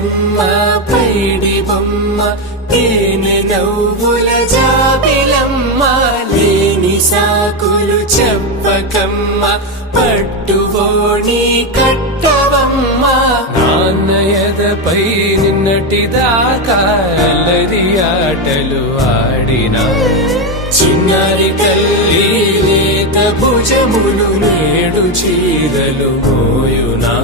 బుగ్గలమ్మ పైడి బొమ్మ తేనె నవ్వుల జాబిలమ్మ లేని సాకులు చెప్పకమ్మ పట్టువోణి కట్టవమ్మ నాన్నయదపై నిన్నటిదాకా అల్లరి ఆటలు ఆడినా చిన్నారి కల్లి లేత భుజములు నేడు చీరలు మోయునా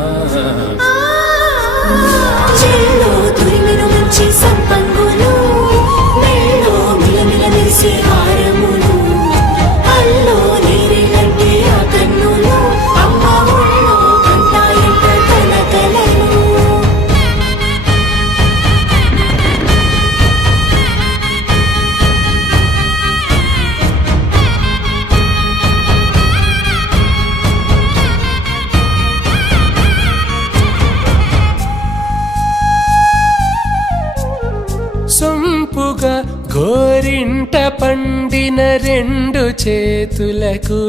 చెల్లో తురిమిను మంచి సంపంగులు మేలో మిలమిల మెరిసే హారములు అల్లో నీరిలంటే ఆ కన్నులు అమ్మ ఒళ్ళో కంటాయంట తన కలలు సొంపుగా గోరింట పండిన రెండు చేతులకు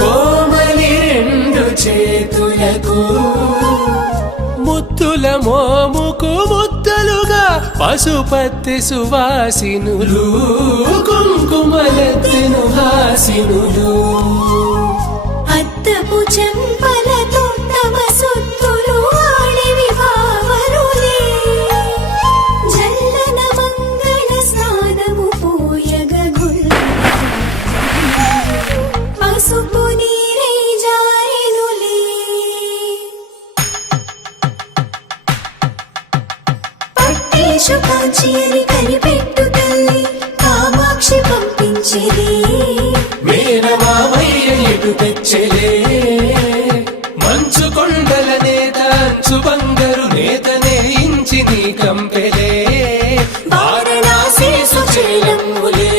కోమలి రెండు చేతులకు ముద్దుల మోముకు ముద్దలుగా పసుపత్తి సువాసినులు కుంకుమలెత్తెను హాసినులు అద్దపు చెంపలతో తమ సొత్తులు ఆడివి భావరులే జల్లన మంగళ స్నానము పోయగ గుల్ల పసుపు నీరై జారెనులే పట్టేశు కాంచి అని కనిపెట్టు తల్లి కామాక్షి పంపించేది మేనమామయ్య ఎటు తెచ్చలే మంచు కొండల నేత అంచు బంగారు నేత నేయించి నీ కంపెలే వారణాసి సుచేలమ్ములే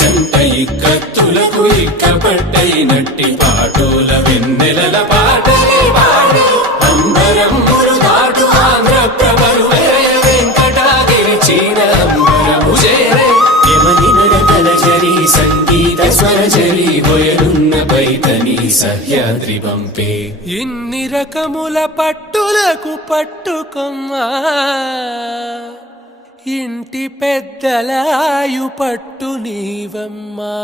జంట ఇక్కత్తులకు ఇక్కపట్టైనట్టి పాటోల వెన్నెలల పాటలే పాడే అంబరమ్ములు దాటు ఆంధ్ర ప్రభలు వెంకటాగిరి చీర అంబరము చేరే యమని నడకల జరి సంగీత స్వరజరి బొయలున్న బైతని సహ్యాద్రి పంపే ఇన్ని రకముల పట్టులకు పట్టుకొమ్మా ఇంటి పెద్దలాయు పట్టు నీవమ్మా.